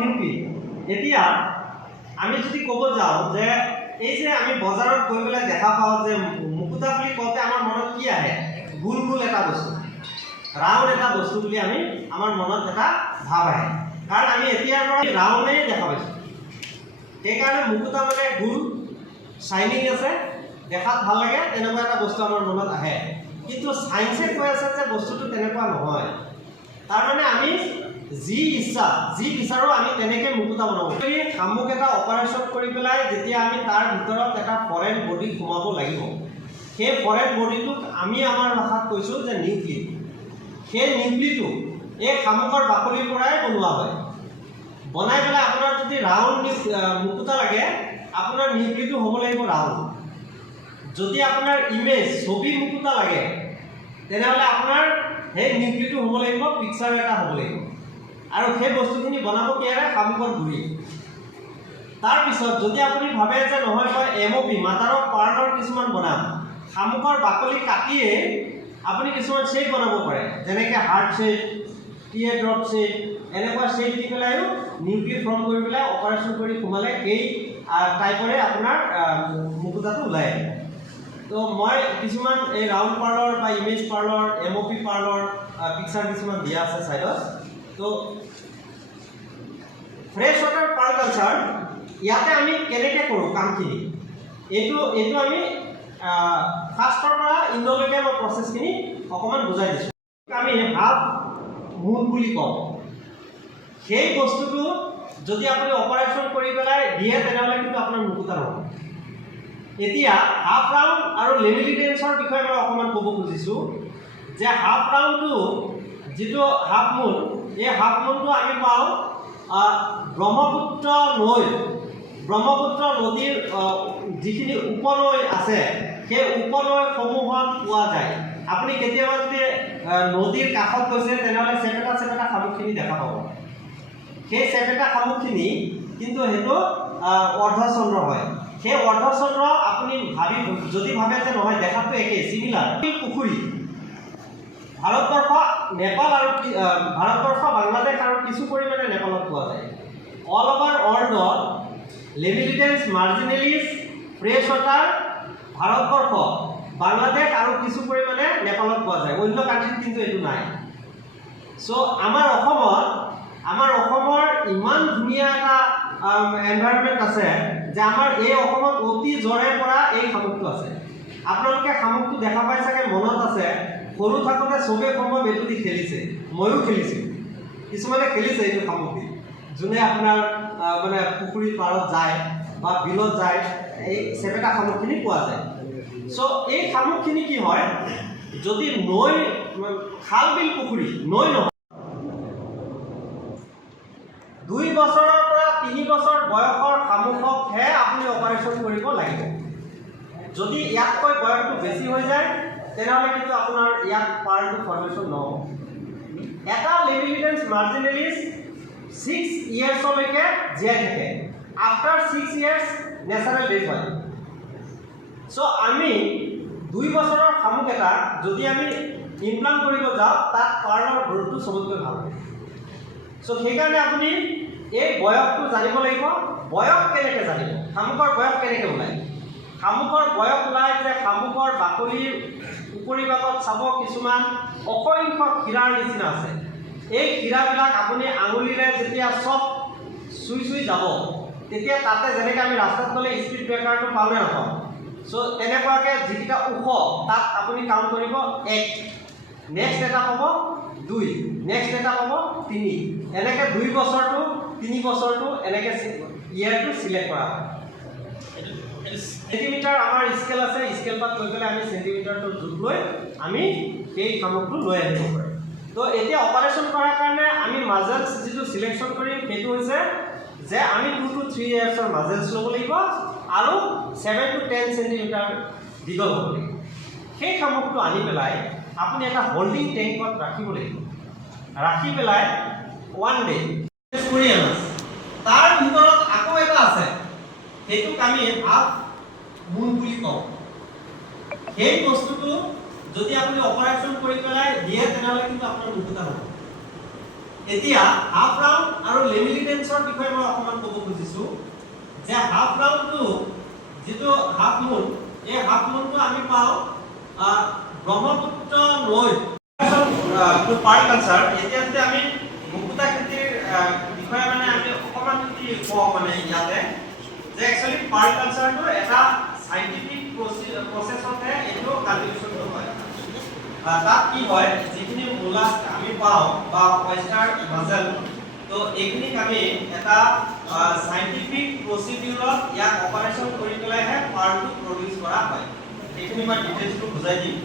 Nucleic. এতিয়া আমি যদি ক'ব যাওঁ যে এই যে আমি বজাৰত গৈ পেলাই দেখা পাওঁ যে মুকুতা বুলি কওঁতে আমাৰ মনত কি আহে? গোল গোল এটা বস্তু, ৰাউণ্ড এটা বস্তু বুলি আমাৰ মনত এটা ভাৱ আহে, কাৰণ আমি এতিয়াৰ পৰা ৰাউণ্ডেই দেখা পাইছোঁ। সেইকাৰণে মুকুতা মানে গোল, শ্বাইনিং আছে, দেখাত ভাল লাগে, তেনেকুৱা এটা বস্তু আমাৰ মনত আহে। কিন্তু চায়েন্সে কৈ আছে যে বস্তুটো তেনেকুৱা নহয়। তাৰমানে আমি যি ইচ্ছা যি বিচাৰোঁ আমি তেনেকৈ মুকুতা বনাব পাৰোঁ। শামুক এটা অপাৰেশ্যন কৰি পেলাই যেতিয়া আমি তাৰ ভিতৰত এটা ফৰেন বডি সোমাব লাগিব, সেই ফৰেন বডিটোক আমি আমাৰ ভাষাত কৈছোঁ যে নিউক্লিক। সেই নিউক্লিকটো এই শামুকৰ বাকলিৰ পৰাই বনোৱা হয়। বনাই পেলাই আপোনাৰ যদি ৰাউণ্ড মুকুতা লাগে, আপোনাৰ নিউক্লিকটো হ'ব লাগিব ৰাউণ্ড। যদি আপোনাৰ ইমেজ ছবি মুকুতা লাগে, তেনেহ'লে আপোনাৰ সেই নিউক্লিকটো হ'ব লাগিব পিকচাৰ এটা হ'ব লাগিব। আৰু সেই বস্তুখিনি বনাব কিহেৰে? শামুকৰ গুৰি। তাৰপিছত যদি আপুনি ভাবে যে নহয় মই MOP মাদাৰ অফ পাৰ্লৰ কিছুমান বনাম, শামুকৰ বাকলি কাটিয়ে আপুনি কিছুমান শ্বেপ বনাব পাৰে, যেনেকৈ হাৰ্ট শ্বেপ, টিয়ে ড্ৰপ শ্বেপ, এনেকুৱা শ্বেপ দি পেলাইও নিউক্লিক ফৰ্ম কৰি পেলাই অপাৰেশ্যন কৰি সোমালে এই টাইপৰে আপোনাৰ মুকুতাটো ওলাই আহে। তো মই কিছুমান এই ৰাউণ্ড পাৰ্লৰ বা ইমেজ পাৰ্লৰ, MOP পাৰ্লৰ পিকচাৰ কিছুমান দিয়া আছে ছাইডত। তো ফ্ৰেছ ৱাটাৰ পাৰ্ল কালচাৰ ইয়াতে আমি কেনেকৈ কৰোঁ কামখিনি, এইটো আমি ফাৰ্ষ্টৰ পৰা ইণ্ডলৈকে মই প্ৰচেছখিনি অকণমান বুজাই দিছোঁ। আমি হাফ মুন বুলি কওঁ। সেই বস্তুটো যদি আপুনি অপাৰেশ্যন কৰি পেলাই দিয়ে, তেনেহ'লে কিন্তু আপোনাৰ মুকুতা নহয়। এতিয়া হাফ ৰাউণ্ড আৰু লেমিলিডেন্সৰ বিষয়ে মই অকণমান ক'ব খুজিছোঁ যে হাফ ৰাউণ্ডটো যিটো হাফ মুন, এই হাফ মুনটো আমি পাওঁ ব্ৰহ্মপুত্ৰ নদীৰ যিখিনি উপনৈ আছে, সেই উপনৈসমূহত পোৱা যায়। আপুনি কেতিয়াবা যদি নদীৰ কাষত গৈছে, তেনেহ'লে চেপেটা শামুকখিনি দেখা পাব। সেই চেপেটা শামুকখিনি কিন্তু সেইটো অৰ্ধচন্দ্ৰ হয়। সেই অৰ্ধচন্দ্ৰ আপুনি যদি ভাবে যে নহয় দেখাটো একেই, চিমিলাৰ। পুখুৰী ভাৰতবৰ্ষ, বাংলাদেশ আৰু কিছু পৰিমাণে নেপালত পোৱা যায়। অল অভাৰ ৱৰ্ল্ডত লেমিলিডেন্স মাৰ্জিনেলিছ ফ্ৰেছ ৱাটাৰ ভাৰতবৰ্ষ, বাংলাদেশ আৰু কিছু পৰিমাণে নেপালত পোৱা যায়। অন্য কাণ্ট্ৰিত কিন্তু এইটো নাই। চ' আমাৰ অসমৰ ইমান ধুনীয়া এটা এনভাইৰনমেণ্ট আছে যে আমাৰ এই অসমত অতি জৰে পৰা এই শামুকটো আছে। আপোনালোকে শামুকটো দেখা পাই চাগে, মনত আছে সৰু থাকোঁতে চবেই সম্ভৱ এইটো দি খেলিছে, ময়ো খেলিছিলোঁ। কিছুমানে খেলিছে এইটো শামুক দি, যোনে আপোনাৰ মানে পুখুৰীৰ পাৰত যায় বা বিলত যায়, এই চেপেটা শামুকখিনি পোৱা যায়। চ' এই শামুকখিনি কি হয়, যদি নৈ, খাল বিল পুখুৰী, নৈ নহয়, 2 বছৰৰ পৰা 3 বছৰ বয়সৰ শামুককহে আপুনি অপাৰেশ্যন কৰিব লাগিব। যদি ইয়াতকৈ বয়সটো বেছি হৈ যায়, তেনেহ'লে কিন্তু আপোনাৰ ইয়াত পাৰ্লটো ফৰ্মেশ্যন নহ'ব। এটা লেমিলিডেন্স মাৰ্জিনেলিছ 6 ইয়েৰ্ছলৈকে জীয়াই থাকে। আফটাৰ 6 ইয়েৰ্ছ নেচাৰেল ডেথ হয়। চ' আমি 2 বছৰৰ শামুক এটা যদি আমি ইমপ্লাণ্ট কৰিব যাওঁ, তাত পাৰ্লৰ গ্ৰ'থটো চবতকৈ ভাল হয়। চ' সেইকাৰণে আপুনি এই বয়সটো জানিব লাগিব। বয়স কেনেকৈ জানিব? শামুকৰ বয়স কেনেকৈ ওলায়? শামুকৰ বয়স ওলায় যে শামুকৰ বাকলিৰ উপৰিভাগত চাব কিছুমান অসংখ্য ক্ষীৰাৰ নিচিনা আছে। এই ক্ষীৰাবিলাক আপুনি আঙুলিৰে যেতিয়া চব চুই যাব, তেতিয়া তাতে যেনেকৈ আমি ৰাস্তাত গ'লে স্পীড ব্ৰেকাৰটো পাওঁ নে নাপাওঁ, চ' তেনেকুৱাকৈ যিকেইটা ওখ তাত আপুনি কাউণ্ট কৰিব 1, নেক্সট এটা পাব 2, নেক্সট এটা পাব 3, এনেকৈ 2 বছৰটো 3 বছৰটো এনেকৈ ইয়েৰটো চিলেক্ট কৰা হয়। চেণ্টিমিটাৰ আমাৰ স্কেল আছে, স্কেল পাত লৈ পেলাই আমি চেণ্টিমিটাৰটো জোখ লৈ আমি সেই শামুকটো লৈ আহিব পাৰোঁ। তো এতিয়া অপাৰেশ্যন কৰাৰ কাৰণে আমি মাজেলছ যিটো চিলেকশ্যন কৰিম, সেইটো হৈছে যে আমি 2 to 3 ইয়েৰ্ছৰ মাজেলছ ল'ব লাগিব আৰু 7 to 10 চেণ্টিমিটাৰ দীঘল হ'ব লাগিব। সেই শামুকটো আনি পেলাই আপুনি এটা হোল্ডিং টেংকত ৰাখিব লাগিব। ৰাখি পেলাই 1 ডে কৰি আনা, তাৰ ভিতৰত আকৌ এটা আছে, সেইটোক আমি হাফ মুন বুলি কওঁ। সেই বস্তুটো যদি আপুনি অপাৰেশ্যন কৰি পেলাই দিয়ে, তেনেহ'লে কিন্তু আপোনাৰ মুকুতা হ'ব। এতিয়া হাফ ৰাউণ্ড আৰু লেমিলিটেন্সৰ বিষয়ে মই অকমান ক'ব খুজিছো যে হাফ ৰাউণ্ডটো যিটো হাফ মুন এই হাফ মুনটো আমি পাওঁ ব্ৰহ্মপুত্ৰ নৈত পাৰ্ল কালচাৰ। এতিয়া যদি আমি মুকুতা খেতিৰ বিষয়ে মানে আমি অকমান যদি কওঁ মানে ইয়াতে যে একচুৱেলি পাৰ্ল কালচাৰটো এটা সাইন্টিফিক প্ৰচেছতে এইটো কাল্টিভেশ্যনটো হয়। তাত কি হয় যিখিনি মোলাস্ক আমি পাওঁ বা অয়েষ্টাৰ মাজেল তো এইখিনিক আমি এটা সাইন্টিফিক প্ৰচিডিউৰত ইয়াক অপাৰেশ্যন কৰি পেলাইহে পাৰ্লটো প্ৰডিউচ কৰা হয়। এইখিনি মই ডিটেইলছটো বুজাই দিম।